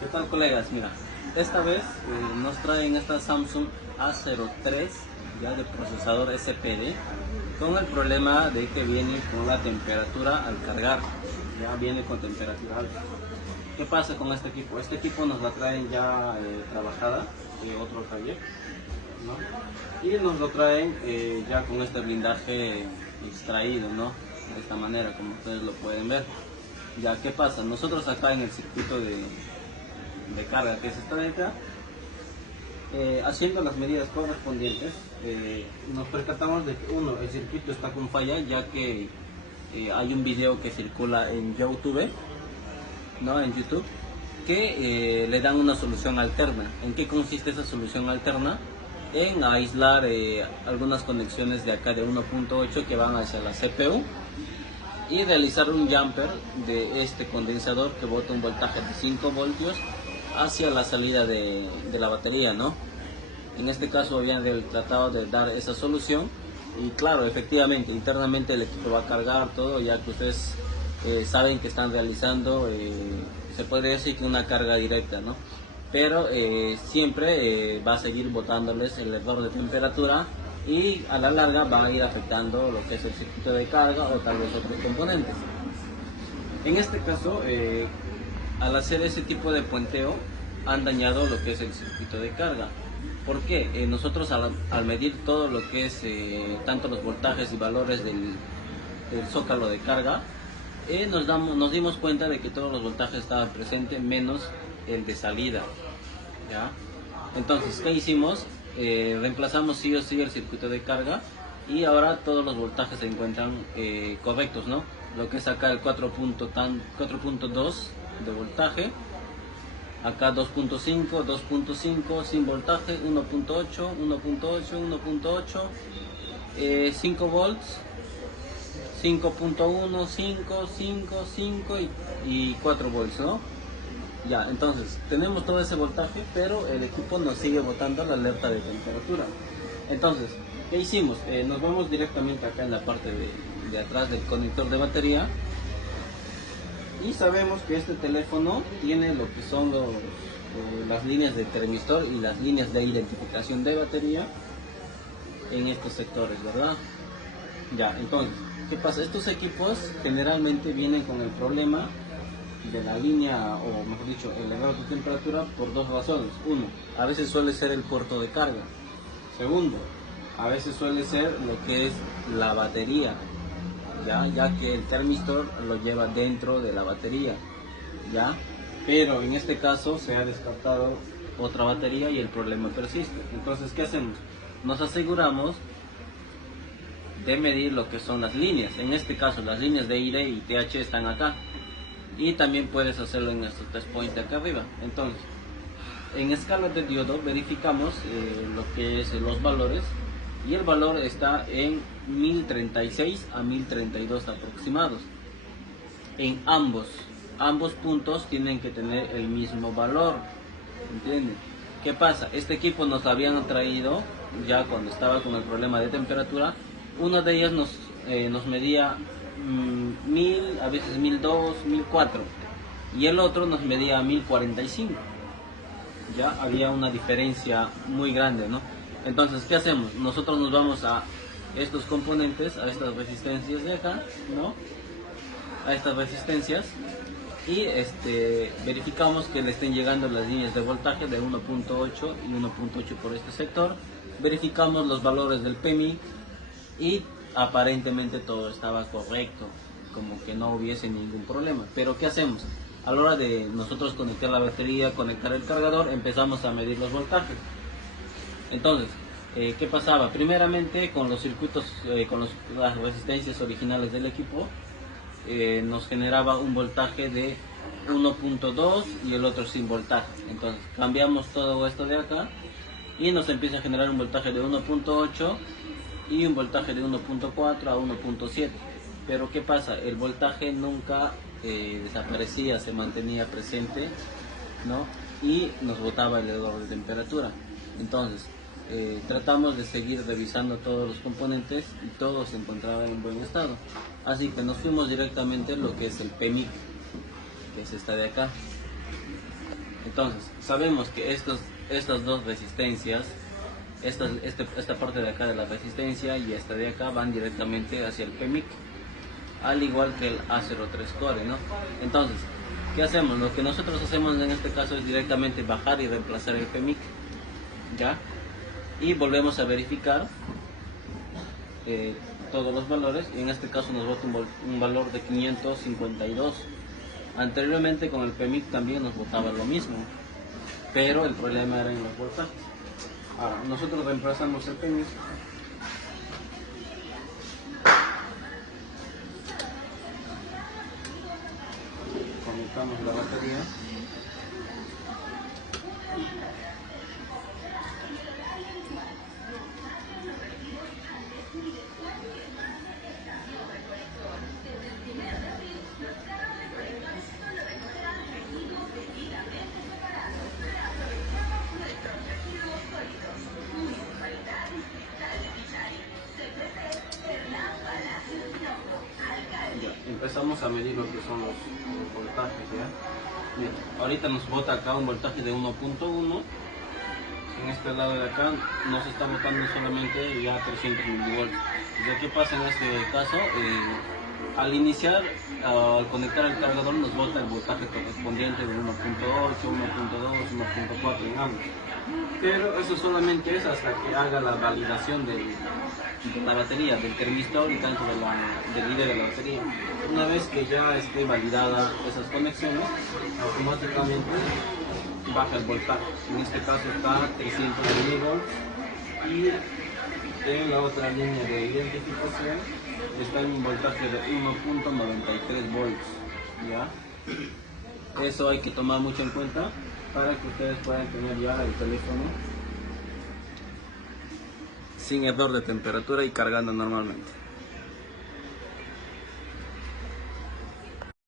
¿Qué tal, colegas? Mira, esta vez nos traen esta Samsung A03 ya de procesador SPD con el problema de que viene con la temperatura al cargar, ya viene con temperatura alta. ¿Qué pasa con este equipo? Este equipo nos la traen ya trabajada de otro taller, ¿no? Y nos lo traen ya con este blindaje extraído, ¿no? De esta manera, como ustedes lo pueden ver. Ya, ¿qué pasa? Nosotros acá en el circuito de carga que se está de acá, haciendo las medidas correspondientes, nos percatamos de que uno, el circuito está con falla, ya que hay un video que circula en YouTube, ¿no? En YouTube, que le dan una solución alterna. ¿En qué consiste esa solución alterna? En aislar algunas conexiones de acá de 1.8 que van hacia la CPU y realizar un jumper de este condensador que bota un voltaje de 5 voltios hacia la salida de la batería, ¿no? En este caso habían tratado de dar esa solución y claro, efectivamente, internamente el equipo va a cargar todo, ya que ustedes saben que están realizando, se podría decir que una carga directa, ¿no? Pero siempre va a seguir botándoles el error de temperatura y a la larga va a ir afectando lo que es el circuito de carga o tal vez otros componentes. En este caso, al hacer ese tipo de puenteo, han dañado lo que es el circuito de carga. ¿Por qué? Nosotros al medir todo lo que es tanto los voltajes y valores del zócalo de carga, nos dimos cuenta de que todos los voltajes estaban presentes menos el de salida, ¿ya? Entonces, ¿qué hicimos? Reemplazamos sí o sí el circuito de carga y ahora todos los voltajes se encuentran correctos, ¿no? Lo que es acá el 4.2 de voltaje, acá 2.5, 2.5 sin voltaje, 1.8, 1.8, 1.8, 5 volts, 5.1, 5, 5, 5 y 4 volts, ¿no? Ya, entonces tenemos todo ese voltaje, pero el equipo nos sigue botando la alerta de temperatura. Entonces, ¿qué hicimos? Nos vamos directamente acá en la parte de atrás del conector de batería y sabemos que este teléfono tiene lo que son las líneas de termistor y las líneas de identificación de batería en estos sectores, ¿verdad? Ya, entonces, ¿qué pasa? Estos equipos generalmente vienen con el problema de la línea, o mejor dicho, el error de temperatura por dos razones. Uno, a veces suele ser el puerto de carga. Segundo, a veces suele ser lo que es la batería, ya que el termistor lo lleva dentro de la batería, ¿ya? Pero en este caso se ha descartado otra batería y el problema persiste. Entonces, ¿qué hacemos? Nos aseguramos de medir lo que son las líneas. En este caso, las líneas de ID y TH están acá. Y también puedes hacerlo en estos test points de acá arriba. Entonces, en escala de diodo verificamos lo que es los valores y el valor está en 1036 a 1032 aproximados. En ambos puntos tienen que tener el mismo valor, ¿entienden? ¿Qué pasa? Este equipo nos habían traído ya cuando estaba con el problema de temperatura. Uno de ellos nos medía 1000, a veces 1002, 1004 y el otro nos medía 1045. Ya había una diferencia muy grande, ¿no? Entonces, ¿qué hacemos? Nosotros nos vamos a estos componentes, a estas resistencias de acá, ¿no? A estas resistencias y verificamos que le estén llegando las líneas de voltaje de 1.8 y 1.8 por este sector. Verificamos los valores del PMI y aparentemente todo estaba correcto, como que no hubiese ningún problema. Pero ¿qué hacemos? A la hora de nosotros conectar la batería, conectar el cargador, empezamos a medir los voltajes. Entonces, ¿qué pasaba? Primeramente con los circuitos, las resistencias originales del equipo, nos generaba un voltaje de 1.2 y el otro sin voltaje. Entonces cambiamos todo esto de acá y nos empieza a generar un voltaje de 1.8 y un voltaje de 1.4 a 1.7. Pero ¿qué pasa? El voltaje nunca desaparecía, se mantenía presente, ¿no? Y nos botaba el error de temperatura. Entonces, tratamos de seguir revisando todos los componentes y todo se encontraba en buen estado. Así que nos fuimos directamente a lo que es el PMIC, que es esta de acá. Entonces, sabemos que estas dos resistencias, esta parte de acá de la resistencia y esta de acá van directamente hacia el PMIC, al igual que el A03 Core, ¿no? Entonces, ¿qué hacemos? Lo que nosotros hacemos en este caso es directamente bajar y reemplazar el PMIC, ¿ya? Y volvemos a verificar todos los valores, y en este caso nos bota un valor de 552. Anteriormente con el PMIC también nos botaba lo mismo, pero el problema era en los voltajes. Ahora, nosotros reemplazamos el PMIC. Conectamos la batería. Empezamos a medir lo que son los voltajes, ¿ya? Bien, ahorita nos bota acá un voltaje de 1.1. En este lado de acá nos está botando solamente ya 300 milivolts. ¿Qué pasa en este caso? Al iniciar, al conectar el cargador, nos bota el voltaje correspondiente de 1.8, 1.2, 1.4 en ambos. Pero eso solamente es hasta que haga la validación de la batería, del termistor y tanto del líder de la batería. Una vez que ya esté validada esas conexiones, automáticamente baja el voltaje. En este caso está a 300 milivolts, y en la otra línea de identificación está en un voltaje de 1.93 volts, ¿ya? Eso hay que tomar mucho en cuenta para que ustedes puedan tener ya el teléfono sin error de temperatura y cargando normalmente.